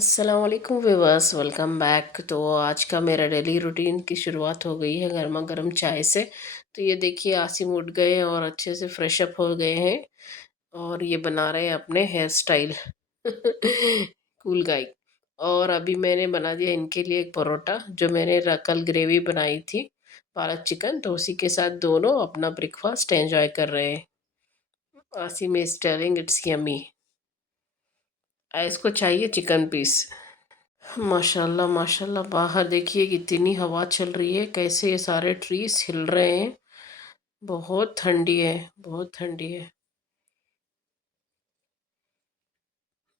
السلام علیکم viewers, welcome back. تو آج کا میرا ڈیلی روٹین کی شروعات ہو گئی ہے گرما گرم چائے سے۔ تو یہ دیکھیے عاصم اٹھ گئے ہیں اور اچھے سے فریش اپ ہو گئے ہیں، اور یہ بنا رہے ہیں اپنے ہیئر سٹائل کول گائی۔ اور ابھی میں نے بنا دیا ان کے لیے ایک پروٹا، جو میں نے کل گریوی بنائی تھی پالک چکن، تو اسی کے ساتھ دونوں اپنا بریک فاسٹ انجوائے کر رہے ہیں۔ عاصم از ٹیلنگ اٹس یمی، اس کو چاہیے چکن پیس۔ ماشاء اللہ ماشاء اللہ، باہر دیکھیے کتنی ہوا چل رہی ہے، کیسے یہ سارے ٹریز ہل رہے ہیں۔ بہت ٹھنڈی ہے، بہت ٹھنڈی ہے۔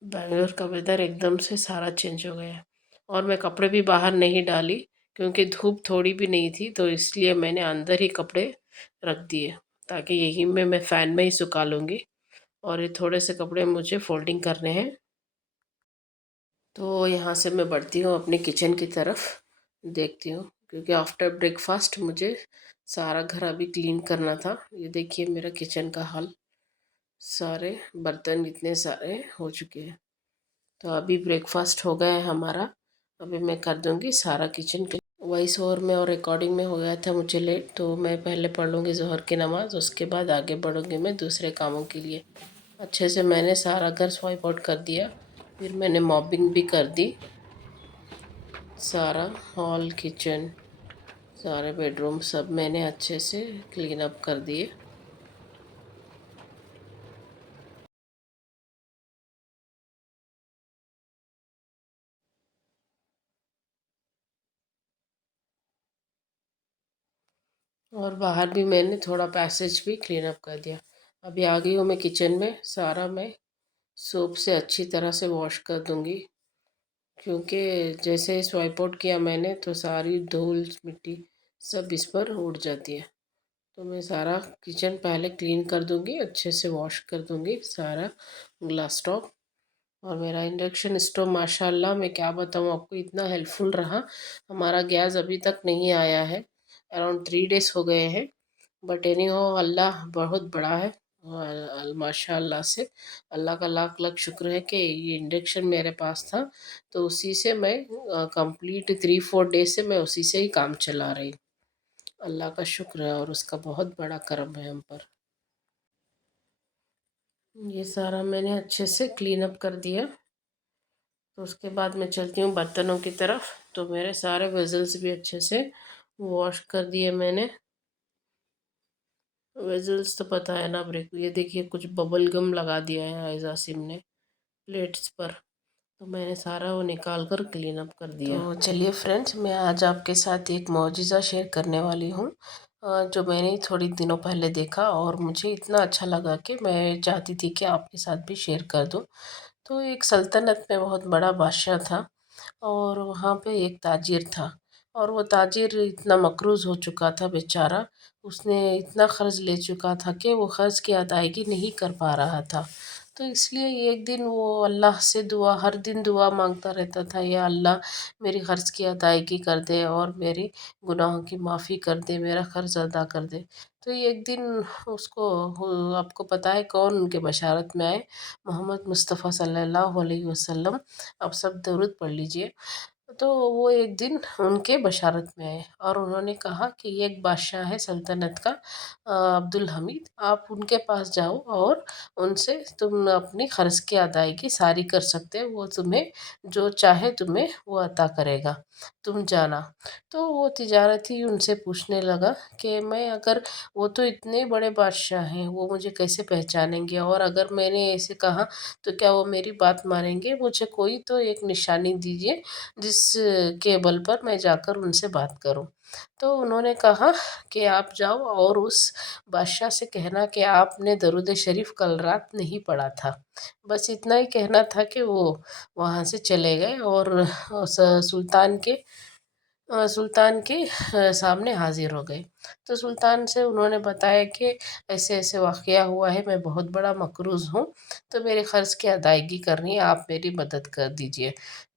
بنگلور کا ویدر ایک دم سے سارا چینج ہو گیا ہے۔ اور میں کپڑے بھی باہر نہیں ڈالی، کیونکہ دھوپ تھوڑی بھی نہیں تھی، تو اس لیے میں نے اندر ہی کپڑے رکھ دیے، تاکہ یہی میں فین میں ہی سکھا لوں گی۔ اور یہ تھوڑے سے کپڑے مجھے فولڈنگ کرنے ہیں۔ تو یہاں سے میں بڑھتی ہوں اپنے کچن کی طرف، دیکھتی ہوں، کیونکہ آفٹر بریک فاسٹ مجھے سارا گھر ابھی کلین کرنا تھا۔ یہ دیکھیے میرا کچن کا حال، سارے برتن اتنے سارے ہو چکے ہیں۔ تو ابھی بریک فاسٹ ہو گیا ہے ہمارا، ابھی میں کر دوں گی سارا کچن کے وائس اوور میں اور ریکارڈنگ میں ہو گیا تھا مجھے لیٹ، تو میں پہلے پڑھ لوں گی ظہر کی نماز، اس کے بعد آگے بڑھوں گی میں دوسرے کاموں کے لیے۔ اچھے سے میں نے سارا گھر سوائپ آؤٹ کر دیا، پھر میں نے ماپنگ بھی کر دی، سارا ہال کچن سارے بیڈ روم سب میں نے اچھے سے کلین اپ کر دیے۔ اور باہر بھی میں نے تھوڑا پیسیج بھی کلین اپ کر دیا۔ ابھی آ گئی ہوں میں کچن میں، سارا میں سوپ سے اچھی طرح سے واش کر دوں گی، کیونکہ جیسے سوائپ آؤٹ کیا میں نے تو ساری دھول مٹی سب اس پر اڑ جاتی ہے۔ تو میں سارا کچن پہلے کلین کر دوں گی، اچھے سے واش کر دوں گی سارا گلاس ٹاپ۔ اور میرا انڈکشن اسٹوو ماشاء اللہ میں کیا بتاؤں آپ کو، اتنا ہیلپ فل رہا۔ ہمارا گیس ابھی تک نہیں آیا ہے، اراؤنڈ 3 days ہو گئے ہیں، بٹ اینی ہو اللہ بہت بڑا ہے۔ ماشاء اللہ سے اللہ کا لاکھ لاکھ شکر ہے کہ یہ انڈکشن میرے پاس تھا، تو اسی سے میں کمپلیٹ 3-4 days سے میں اسی سے ہی کام چلا رہی۔ اللہ کا شکر ہے اور اس کا بہت بڑا کرم ہے ہم پر۔ یہ سارا میں نے اچھے سے کلین اپ کر دیا، تو اس کے بعد میں چلتی ہوں برتنوں کی طرف۔ تو میرے سارے ویزلز بھی اچھے سے واش کر دیے میں نے۔ ویزلز تو پتہ ہے نا بریک، یہ دیکھیے کچھ ببل گم لگا دیا ہے عائزہ نے پلیٹس پر، تو میں نے سارا وہ نکال کر کلین اپ کر دیا۔ تو چلیے فرینڈز، میں آج آپ کے ساتھ ایک معجزہ شیئر کرنے والی ہوں، جو میں نے تھوڑی دنوں پہلے دیکھا اور مجھے اتنا اچھا لگا کہ میں چاہتی تھی کہ آپ کے ساتھ بھی شیئر کر دوں۔ تو ایک سلطنت میں بہت بڑا بادشاہ تھا، اور وہاں پہ ایک تاجر تھا، اور وہ تاجر اتنا مقروض ہو چکا تھا بیچارہ، اس نے اتنا قرض لے چکا تھا کہ وہ قرض کی ادائیگی نہیں کر پا رہا تھا۔ تو اس لیے ایک دن وہ اللہ سے ہر دن دعا مانگتا رہتا تھا، یا اللہ میری قرض کی ادائیگی کر دے اور میری گناہوں کی معافی کر دے، میرا قرض ادا کر دے۔ تو ایک دن اس کو، آپ کو پتہ ہے کون ان کے بشارت میں آئے؟ محمد مصطفیٰ صلی اللہ علیہ وسلم۔ آپ سب درود پڑھ لیجئے۔ تو وہ ایک دن ان کے بشارت میں آئے، اور انہوں نے کہا کہ یہ ایک بادشاہ ہے سلطنت کا، عبدالحمید، آپ ان کے پاس جاؤ اور ان سے تم اپنی قرض کی ادائیگی ساری کر سکتے، وہ تمہیں جو چاہے تمہیں وہ عطا کرے گا، تم جانا۔ تو وہ تجارتی ان سے پوچھنے لگا کہ میں اگر، وہ تو اتنے بڑے بادشاہ ہیں، وہ مجھے کیسے پہچانیں گے، اور اگر میں نے ایسے کہا تو کیا وہ میری بات مانیں گے؟ مجھے کوئی تو ایک نشانی دیجیے جس کے بل پر میں جا کر ان سے بات کروں۔ تو انہوں نے کہا کہ آپ جاؤ اور اس بادشاہ سے کہنا کہ آپ نے درود شریف کل رات نہیں پڑھا تھا، بس اتنا ہی کہنا تھا کہ وہ وہاں سے چلے گئے، اور سلطان کے سامنے حاضر ہو گئے۔ تو سلطان سے انہوں نے بتایا کہ ایسے ایسے واقعہ ہوا ہے، میں بہت بڑا مقروض ہوں، تو میرے قرض کی ادائیگی کرنی ہے، آپ میری مدد کر دیجئے۔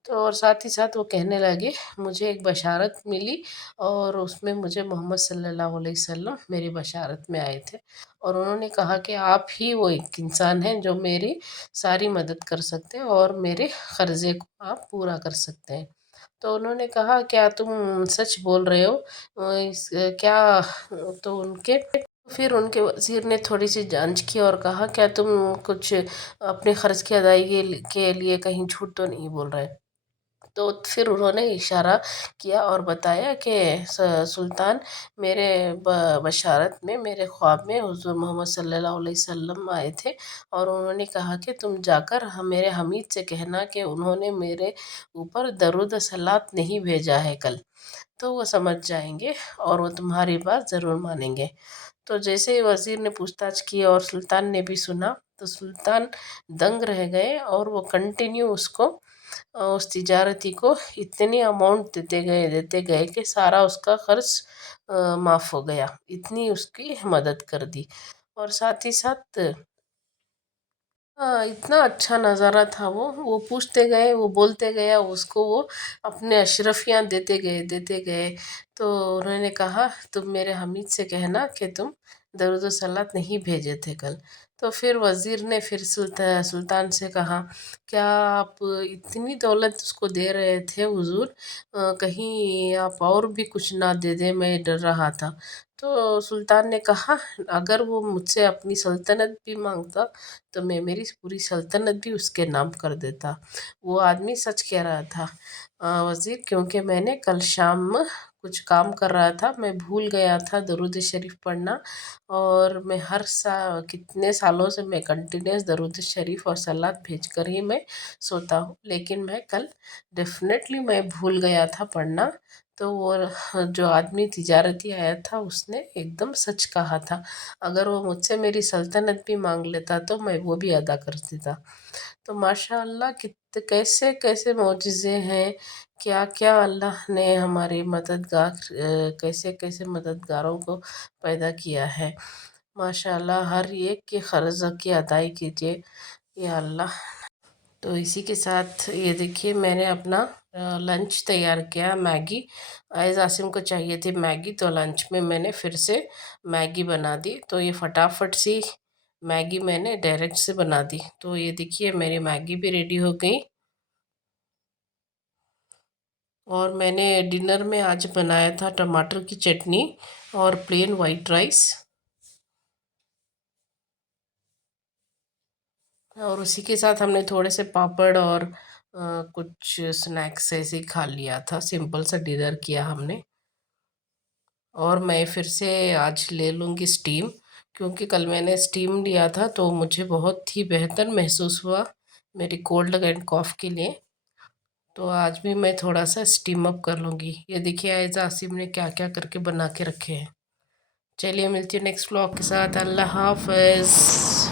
تو اور ساتھ ہی ساتھ وہ کہنے لگے مجھے ایک بشارت ملی، اور اس میں مجھے محمد صلی اللہ علیہ وسلم میری بشارت میں آئے تھے، اور انہوں نے کہا کہ آپ ہی وہ ایک انسان ہیں جو میری ساری مدد کر سکتے ہیں اور میرے قرضے کو آپ پورا کر سکتے ہیں۔ تو انہوں نے کہا کیا تم سچ بول رہے ہو؟ کیا؟ تو پھر ان کے وزیر نے تھوڑی سی جانچ کی اور کہا کیا تم کچھ اپنے قرض کی ادائیگی کے لیے کہیں جھوٹ تو نہیں بول رہے؟ تو پھر انہوں نے اشارہ کیا اور بتایا کہ سلطان، میرے بشارت میں، میرے خواب میں حضور محمد صلی اللہ علیہ وسلم آئے تھے، اور انہوں نے کہا کہ تم جا کر میرے حمید سے کہنا کہ انہوں نے میرے اوپر درود و صلوات نہیں بھیجا ہے کل، تو وہ سمجھ جائیں گے اور وہ تمہاری بات ضرور مانیں گے۔ تو جیسے ہی وزیر نے پوچھ تاچھ کی اور سلطان نے بھی سنا، تو سلطان دنگ رہ گئے، اور وہ کنٹینیو اس تجارتی کو اتنی اماؤنٹ دیتے گئے کہ سارا اس کا قرض معاف ہو گیا، اتنی اس کی مدد کر دی۔ اور ساتھ ہی ساتھ اتنا اچھا نظارہ تھا، وہ پوچھتے گئے، وہ بولتے گیا، اس کو وہ اپنے اشرفیاں دیتے گئے۔ تو انہوں نے کہا تم میرے حمید سے کہنا کہ تم درود و صلوات نہیں بھیجے تھے کل۔ تو پھر وزیر نے پھر سلطان سے کہا کیا آپ اتنی دولت اس کو دے رہے تھے حضور، کہیں آپ اور بھی کچھ نہ دے دیں، میں ڈر رہا تھا۔ تو سلطان نے کہا اگر وہ مجھ سے اپنی سلطنت بھی مانگتا تو میں میری پوری سلطنت بھی اس کے نام کر دیتا۔ وہ آدمی سچ کہہ رہا تھا وزیر، کیونکہ میں نے کل شام کچھ کام کر رہا تھا، میں بھول گیا تھا درود شریف پڑھنا، اور میں ہر کتنے سالوں سے میں کنٹینیوس درود شریف اور صلوات بھیج کر ہی میں سوتا ہوں، لیکن میں کل ڈیفینیٹلی میں بھول گیا تھا پڑھنا۔ تو وہ جو آدمی تجارتی آیا تھا اس نے ایک دم سچ کہا تھا، اگر وہ مجھ سے میری سلطنت بھی مانگ لیتا تو میں وہ بھی ادا کر دیتا۔ تو ماشاء اللہ کیسے کیسے معجزے ہیں، کیا کیا اللہ نے ہمارے کیسے کیسے مددگاروں کو پیدا کیا ہے۔ ماشاء اللہ ہر ایک کے قرض کی ادائیگی کیجیے یا اللہ۔ تو اسی کے ساتھ یہ دیکھیے میں نے اپنا لنچ تیار کیا، میگی۔ عائز عاصم کو چاہیے تھی میگی، تو لنچ میں میں نے پھر سے میگی بنا دی۔ تو یہ فٹافٹ سی میگی میں نے ڈائریکٹ سے بنا دی۔ تو یہ دیکھیے میری میگی بھی ریڈی ہو گئی، اور میں نے ڈنر میں آج بنایا تھا ٹماٹر کی چٹنی اور پلین وائٹ رائس، اور اسی کے ساتھ ہم نے تھوڑے سے پاپڑ اور کچھ سنیکس ایسے ہی کھا لیا تھا، سمپل سا ڈنر کیا ہم نے۔ اور میں پھر سے آج لے لوں گی اسٹیم، کیونکہ کل میں نے اسٹیم لیا تھا تو مجھے بہت ہی بہتر محسوس ہوا میری کولڈ اینڈ کاف کے لیے۔ تو آج بھی میں تھوڑا سا اسٹیم اپ کر لوں گی۔ یہ دیکھیے عائز عاصم نے کیا کیا کر کے بنا کے رکھے ہیں۔ چلیے ملتی ہوں نیکسٹ ولاگ کے ساتھ، اللہ حافظ۔